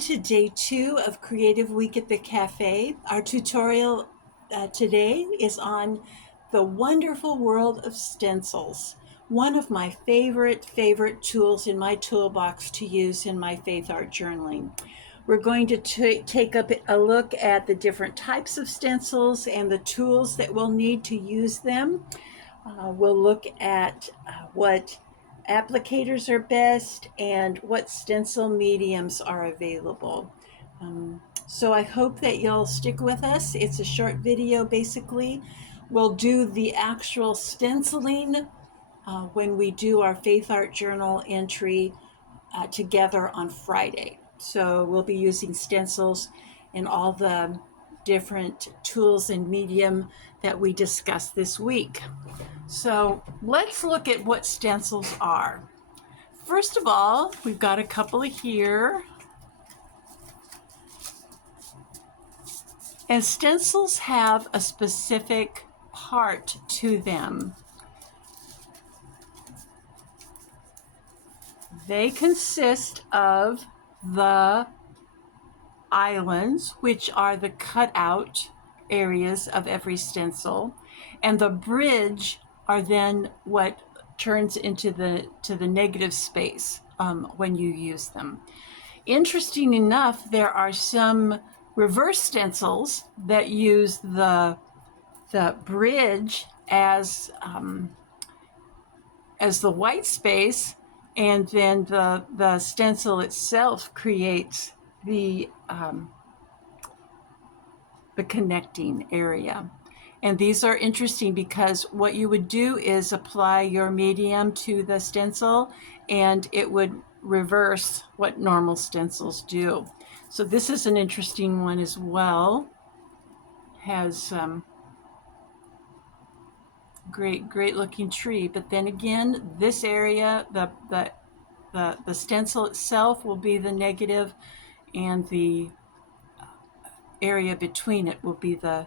to day 2 of Creative Week at the Cafe. Our tutorial today is on the wonderful world of stencils, one of my favorite tools in my toolbox to use in my faith art journaling. We're going to take up a look at the different types of stencils and the tools that we'll need to use them. We'll look at what applicators are best and what stencil mediums are available. So I hope that you'll stick with us. It's a short video basically. We'll do the actual stenciling when we do our Faith Art Journal entry together on Friday. So we'll be using stencils and all the different tools and medium that we discussed this week. So let's look at what stencils are. First of all, we've got a couple here. And stencils have a specific part to them. They consist of the islands, which are the cutout areas of every stencil, and the bridge are then what turns into the negative space when you use them. Interesting enough, there are some reverse stencils that use the bridge as the white space, and then the stencil itself creates the connecting area. And these are interesting because what you would do is apply your medium to the stencil and it would reverse what normal stencils do. So this is an interesting one as well. Has great looking tree, but then again, this area, the stencil itself will be the negative, and the area between it will be the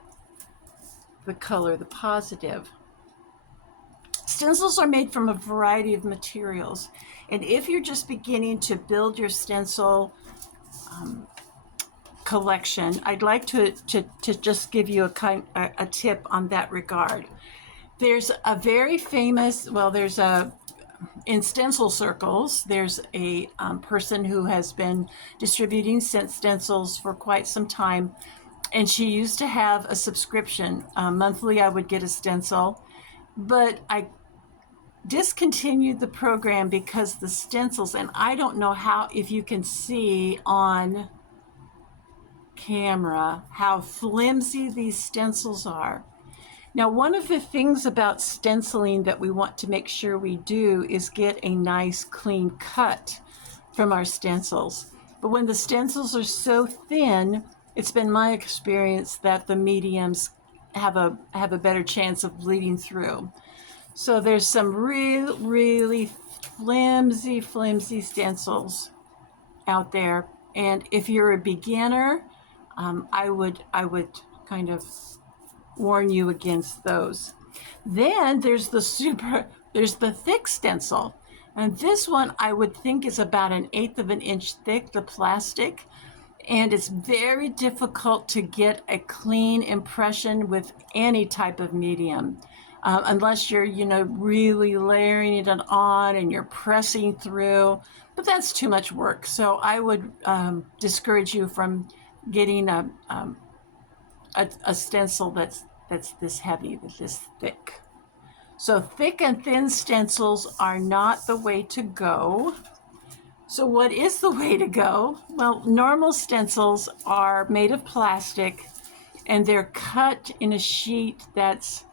color, the positive. Stencils are made from a variety of materials, and if you're just beginning to build your stencil collection, I'd like to just give you a tip on that regard. There's a very famous, in stencil circles, there's a person who has been distributing stencils for quite some time, and she used to have a subscription. Monthly, I would get a stencil, but I discontinued the program because the stencils, and I don't know if you can see on camera how flimsy these stencils are. Now, one of the things about stenciling that we want to make sure we do is get a nice clean cut from our stencils. But when the stencils are so thin, it's been my experience that the mediums have a better chance of bleeding through. So there's some really flimsy stencils out there. And if you're a beginner, I would kind of warn you against those. Then there's the thick stencil, and this one I would think is about 1/8 of an inch thick, the plastic, and it's very difficult to get a clean impression with any type of medium, unless you're really layering it on and you're pressing through, but that's too much work. So I would discourage you from getting a stencil that's this heavy, this thick. So thick and thin stencils are not the way to go. So what is the way to go? Well, normal stencils are made of plastic, and they're cut in a sheet that's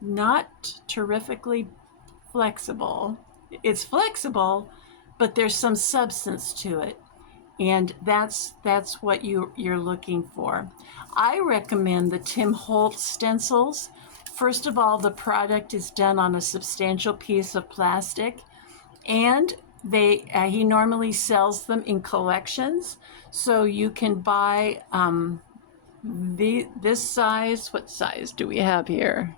not terrifically flexible. It's flexible, but there's some substance to it. And that's what you're looking for. I recommend the Tim Holtz stencils. First of all, the product is done on a substantial piece of plastic, and he normally sells them in collections. So you can buy this size. What size do we have here?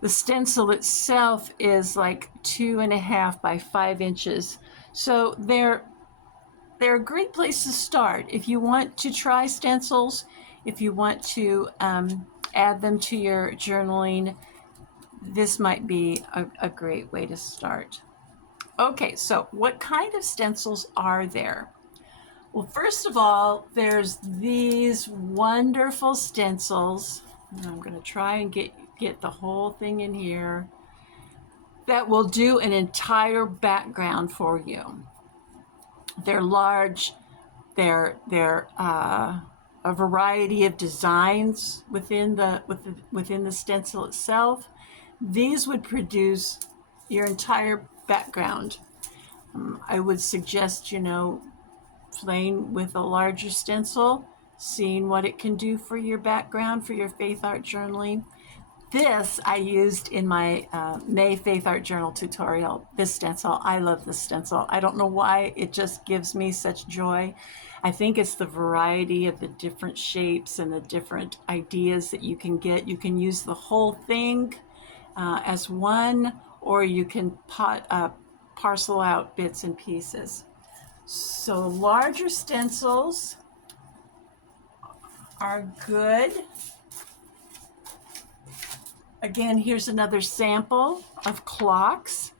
The stencil itself is like 2.5 by 5 inches. So they're a great place to start. If you want to try stencils, if you want to add them to your journaling, this might be a great way to start. Okay, so what kind of stencils are there? Well, first of all, there's these wonderful stencils. I'm going to try and get the whole thing in here. That will do an entire background for you. They're large. They're a variety of designs within the stencil itself. These would produce your entire background. I would suggest, playing with a larger stencil, seeing what it can do for your background, for your faith art journaling. This I used in my May Faith Art Journal tutorial, this stencil. I love this stencil. I don't know why, it just gives me such joy. I think it's the variety of the different shapes and the different ideas that you can get. You can use the whole thing as one, or you can parcel out bits and pieces. So larger stencils are good. Again, here's another sample of clocks.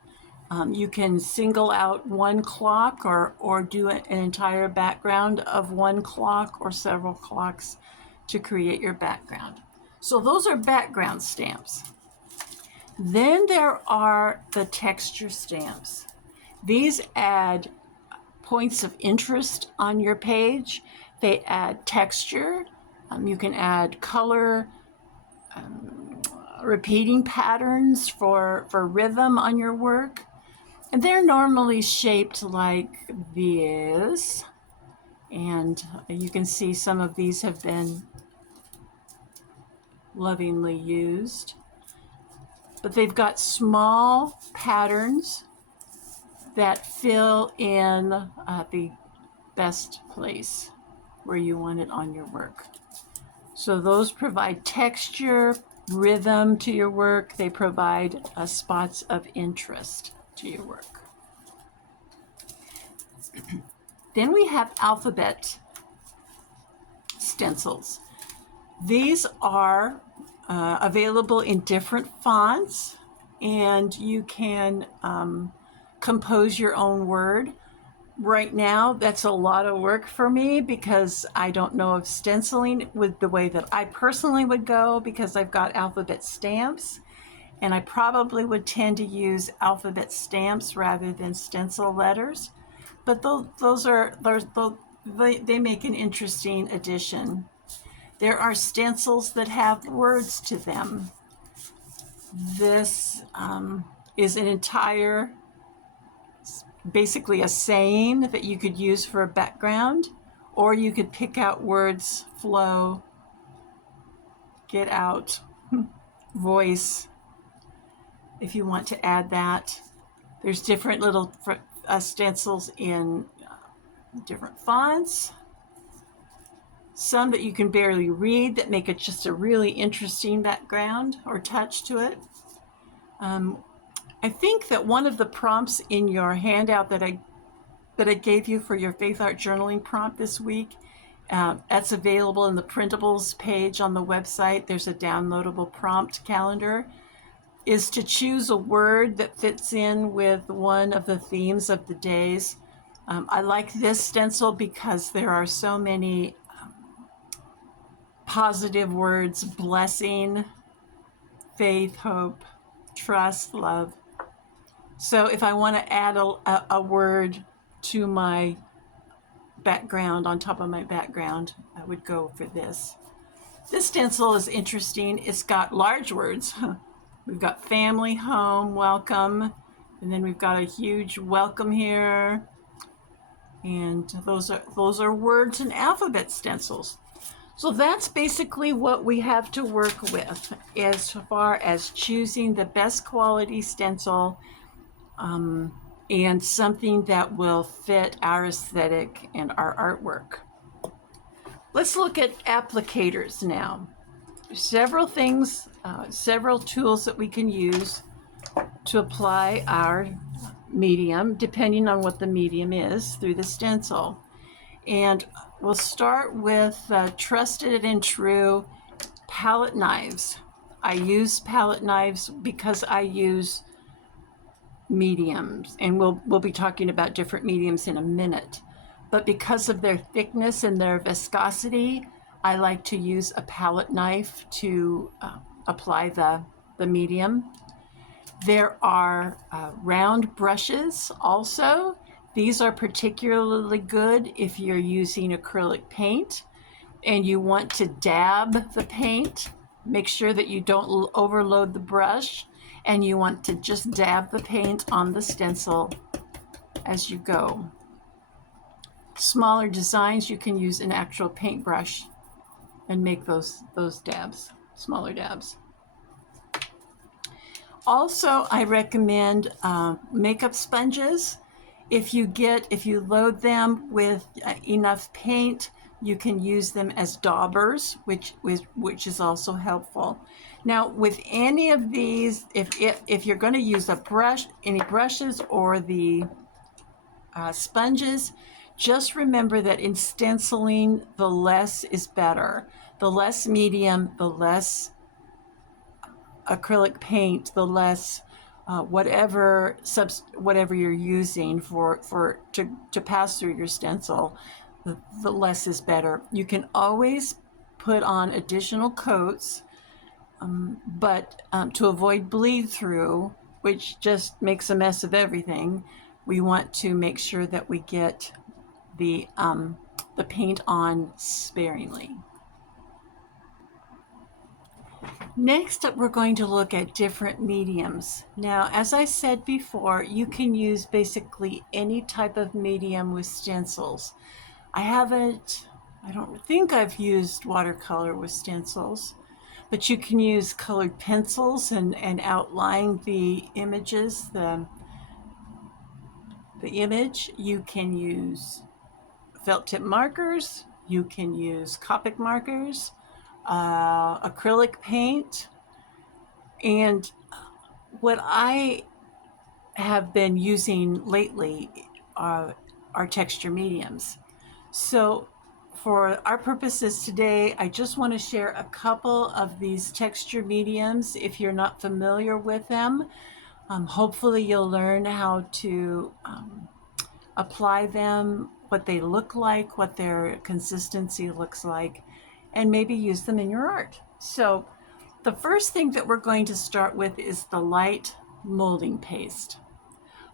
You can single out one clock or do an entire background of one clock or several clocks to create your background. So those are background stamps. Then there are the texture stamps. These add points of interest on your page. They add texture. You can add color, repeating patterns for rhythm on your work. And they're normally shaped like this. And you can see some of these have been lovingly used. But they've got small patterns that fill in the best place where you want it on your work. So those provide texture, rhythm to your work. They provide spots of interest to your work. Then we have alphabet stencils. These are available in different fonts, and you can compose your own word. Right now, that's a lot of work for me because I don't know if stenciling with the way that I personally would go, because I've got alphabet stamps, and I probably would tend to use alphabet stamps rather than stencil letters. But they make an interesting addition. There are stencils that have words to them. This is an entire, basically a saying that you could use for a background, or you could pick out words, flow, get out, voice, if you want to add that. There's different little stencils in different fonts. Some that you can barely read that make it just a really interesting background or touch to it. I think that one of the prompts in your handout that I gave you for your Faith Art Journaling prompt this week, that's available in the printables page on the website. There's a downloadable prompt calendar, is to choose a word that fits in with one of the themes of the days. I like this stencil because there are so many positive words: blessing, faith, hope, trust, love. So if I want to add a word to my background, on top of my background, I would go for this. This stencil is interesting. It's got large words. We've got family, home, welcome, and then we've got a huge welcome here. And those are words and alphabet stencils. So that's basically what we have to work with as far as choosing the best quality stencil and something that will fit our aesthetic and our artwork. Let's look at applicators now. several things, several tools that we can use to apply our medium, depending on what the medium is, through the stencil. And we'll start with trusted and true palette knives. I use palette knives because I use mediums, and we'll be talking about different mediums in a minute. But because of their thickness and their viscosity, I like to use a palette knife to apply the medium. There are round brushes also. These are particularly good if you're using acrylic paint and you want to dab the paint. Make sure that you don't overload the brush, and you want to just dab the paint on the stencil as you go. Smaller designs, you can use an actual paintbrush and make those dabs, smaller dabs. Also, I recommend makeup sponges. If you load them with enough paint, you can use them as daubers, which is also helpful. Now, with any of these, if you're going to use a brush, any brushes or the sponges, just remember that in stenciling, the less is better. The less medium, the less acrylic paint, the less whatever you're using to pass through your stencil, the less is better. You can always put on additional coats, but to avoid bleed through, which just makes a mess of everything, we want to make sure that we get the paint on sparingly. Next up, we're going to look at different mediums. Now, as I said before, you can use basically any type of medium with stencils. I don't think I've used watercolor with stencils, but you can use colored pencils and outline the images, the image. You can use felt tip markers, you can use Copic markers, acrylic paint, and what I have been using lately are texture mediums. So for our purposes today, I just want to share a couple of these texture mediums. If you're not familiar with them, hopefully you'll learn how to apply them, what they look like, what their consistency looks like, and maybe use them in your art. So the first thing that we're going to start with is the light molding paste.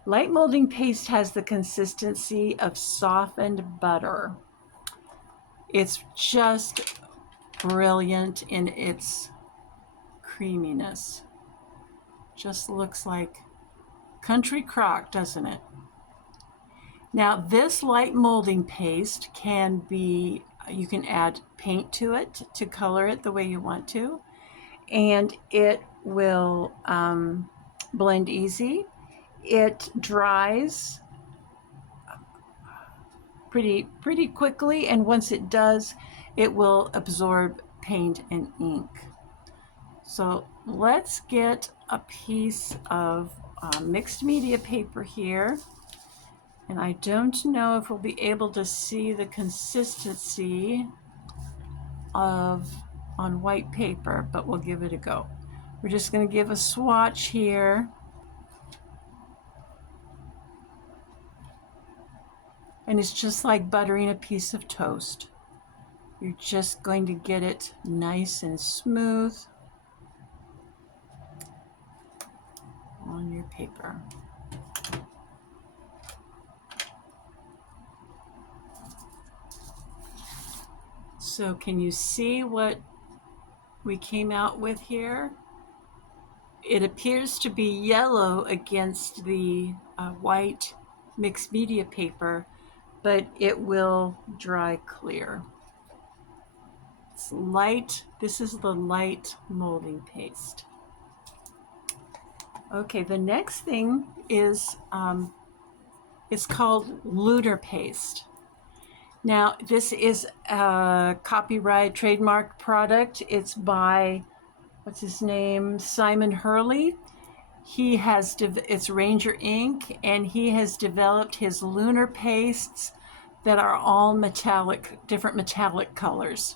Light molding paste has the consistency of softened butter. It's just brilliant in its creaminess. Just looks like country crock, doesn't it? Now, this light molding paste you can add paint to it to color it the way you want to, and it will blend easy. It dries pretty quickly, and once it does, it will absorb paint and ink. So let's get a piece of mixed media paper here. And I don't know if we'll be able to see the consistency on white paper, but we'll give it a go. We're just going to give a swatch here. And it's just like buttering a piece of toast. You're just going to get it nice and smooth on your paper. So can you see what we came out with here? It appears to be yellow against the white mixed media paper, but it will dry clear. It's light. This is the light molding paste. Okay, the next thing is it's called lunar paste. Now, this is a copyright trademark product. It's by, what's his name? Simon Hurley. He has, it's Ranger ink, and he has developed his lunar pastes that are all metallic, different metallic colors.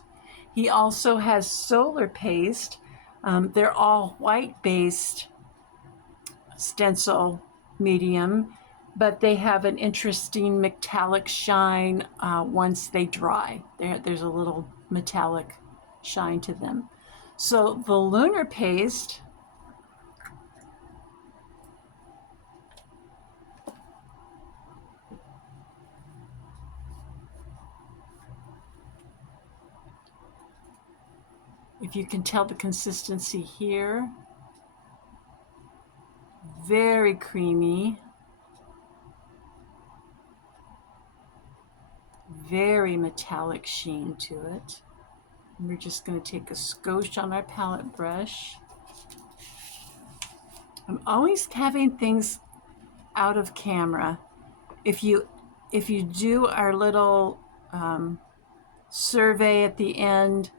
He also has solar paste. They're all white-based stencil medium, but they have an interesting metallic shine once they dry. There's a little metallic shine to them. So the lunar paste, if you can tell the consistency here, very creamy, very metallic sheen to it. And we're just going to take a skosh on our palette brush. I'm always having things out of camera. If you do our little survey at the end,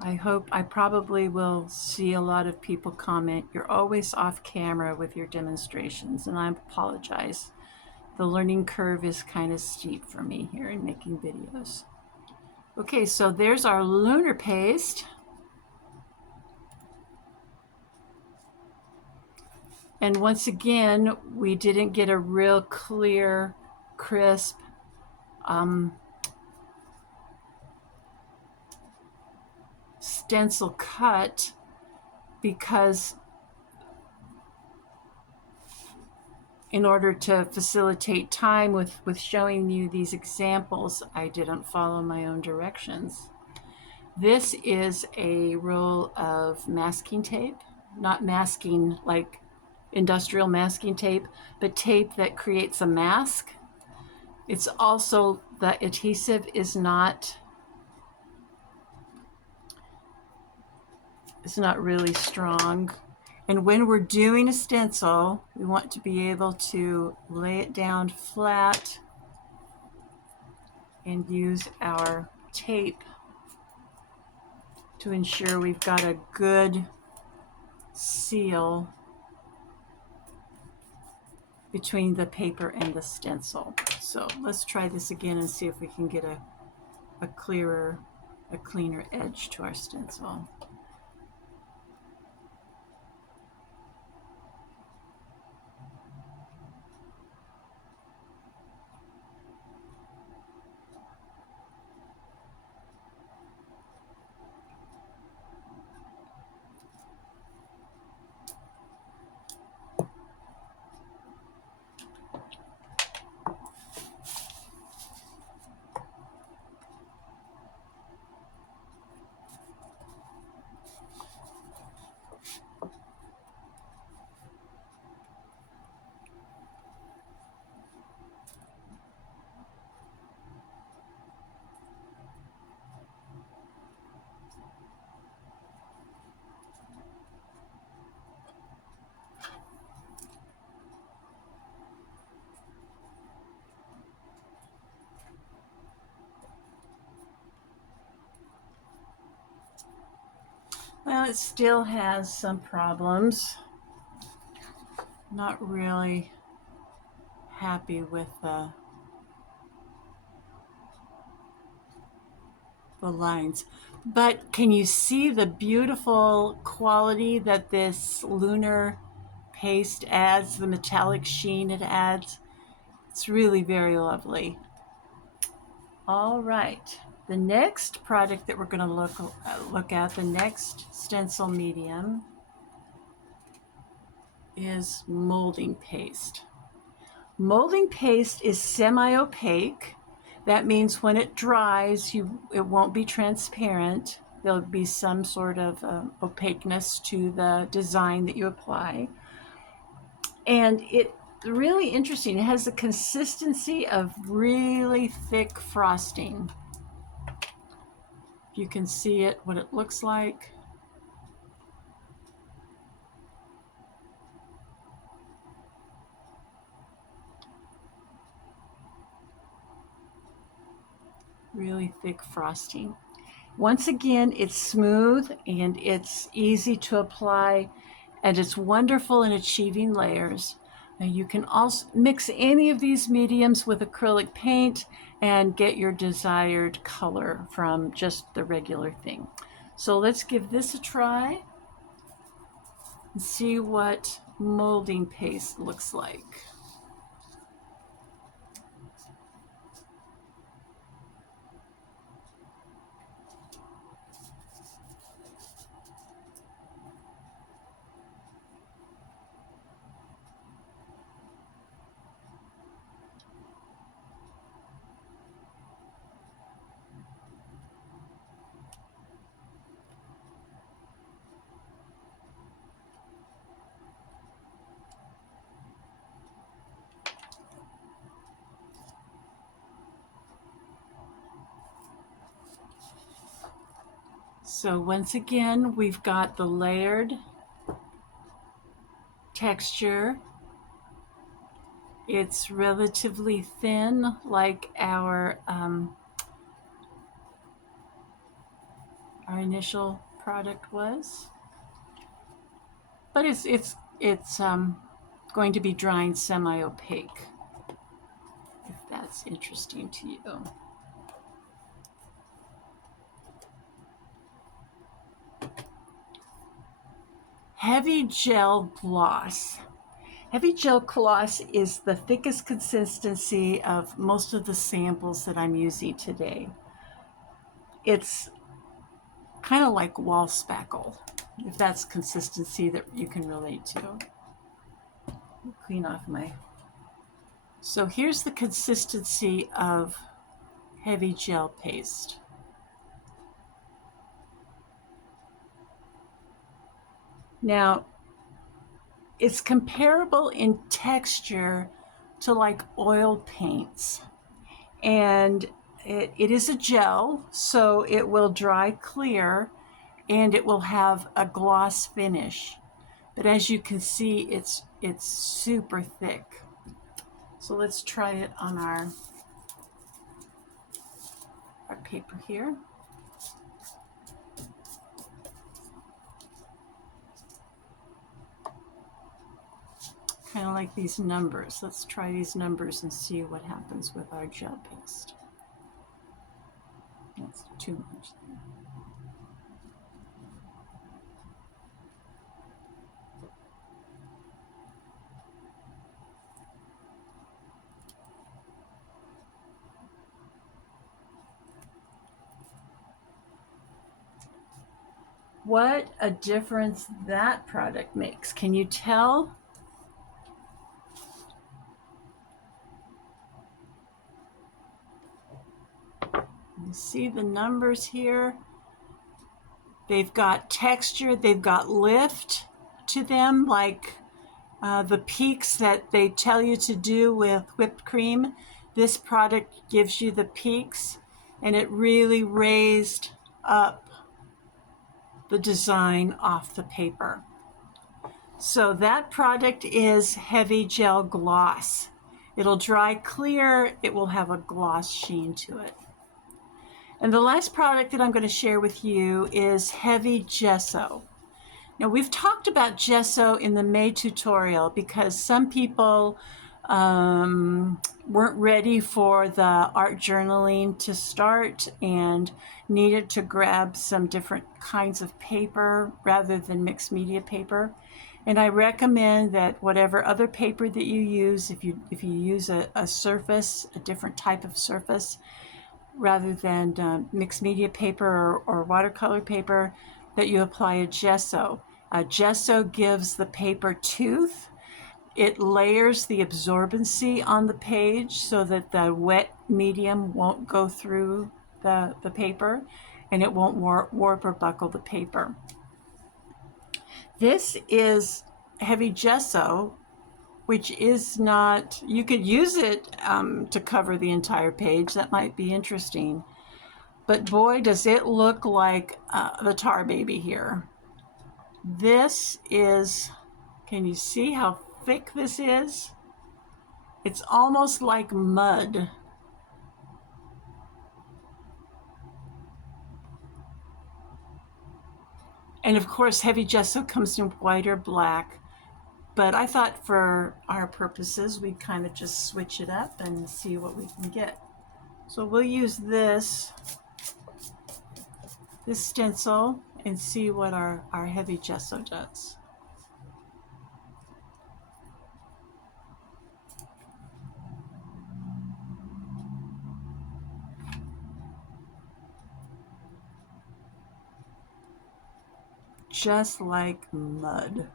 I probably will see a lot of people comment, "You're always off camera with your demonstrations," and I apologize. The learning curve is kind of steep for me here in making videos. Okay, so there's our lunar paste. And once again, we didn't get a real clear, crisp stencil cut because in order to facilitate time with showing you these examples, I didn't follow my own directions. This is a roll of masking tape, not masking like industrial masking tape, but tape that creates a mask. It's also, the adhesive is not really strong. And when we're doing a stencil, we want to be able to lay it down flat and use our tape to ensure we've got a good seal between the paper and the stencil. So let's try this again and see if we can get a cleaner edge to our stencil. Well, it still has some problems. Not really happy with the lines. But can you see the beautiful quality that this lunar paste adds, the metallic sheen it adds? It's really very lovely. All right. The next product that we're going to look at, the next stencil medium, is molding paste. Molding paste is semi-opaque. That means when it dries, it won't be transparent. There'll be some sort of opaqueness to the design that you apply. And it's really interesting. It has the consistency of really thick frosting. You can see it, what it looks like. really thick frosting. Once again, it's smooth and it's easy to apply, and it's wonderful in achieving layers. Now you can also mix any of these mediums with acrylic paint and get your desired color from just the regular thing. So let's give this a try and see what molding paste looks like. So once again, we've got the layered texture. It's relatively thin, like our initial product was, but it's going to be drying semi-opaque, if that's interesting to you. Heavy gel gloss. Heavy gel gloss is the thickest consistency of most of the samples that I'm using today. It's kind of like wall spackle, if that's consistency that you can relate to. Clean off my... So here's the consistency of heavy gel paste. Now, it's comparable in texture to like oil paints, and it is a gel, so it will dry clear and it will have a gloss finish. But as you can see, it's super thick. So let's try it on our paper here. Kind of like these numbers. Let's try these numbers and see what happens with our gel paste. That's too much there. What a difference that product makes. Can you tell? You see the numbers here? They've got texture, they've got lift to them, like the peaks that they tell you to do with whipped cream. This product gives you the peaks, and it really raised up the design off the paper. So that product is heavy gel gloss. It'll dry clear, it will have a gloss sheen to it. And the last product that I'm going to share with you is heavy gesso. Now, we've talked about gesso in the May tutorial because some people weren't ready for the art journaling to start and needed to grab some different kinds of paper rather than mixed media paper. And I recommend that whatever other paper that you use, if you use a surface, a different type of surface, rather than mixed media paper or watercolor paper, that you apply a gesso. Gesso gives the paper tooth. It layers the absorbency on the page so that the wet medium won't go through the paper, and it won't warp or buckle the paper. This is heavy gesso, which is not, you could use it to cover the entire page. That might be interesting. But boy, does it look like the Tar Baby here. This is, can you see how thick this is? It's almost like mud. And of course, heavy gesso comes in white or black. But I thought for our purposes, we'd kind of just switch it up and see what we can get. So we'll use this stencil and see what our heavy gesso does. Just like mud.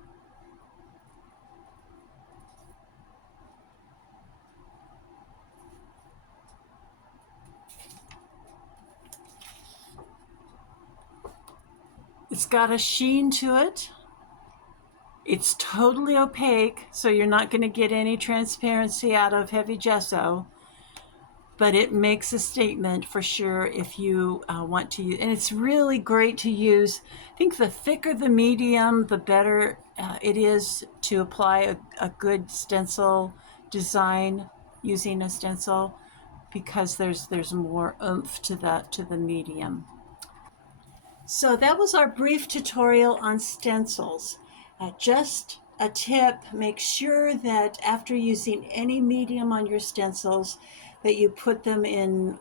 It's got a sheen to it. It's totally opaque, so you're not going to get any transparency out of heavy gesso, but it makes a statement for sure if you want to use. And it's really great to use. I think the thicker the medium, the better it is to apply a good stencil design using a stencil, because there's more oomph to the medium. So that was our brief tutorial on stencils. Just a tip, make sure that after using any medium on your stencils that you put them in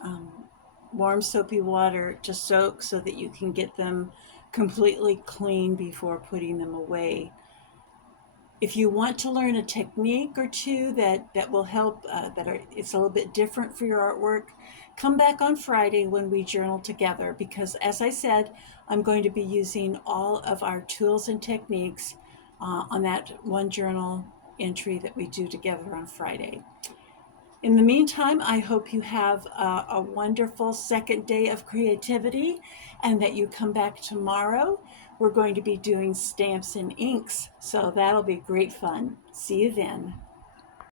warm soapy water to soak so that you can get them completely clean before putting them away. If you want to learn a technique or two that will help, it's a little bit different for your artwork, come back on Friday when we journal together, because as I said, I'm going to be using all of our tools and techniques on that one journal entry that we do together on Friday. In the meantime, I hope you have a wonderful second day of creativity and that you come back tomorrow. We're going to be doing stamps and inks, so that'll be great fun. See you then.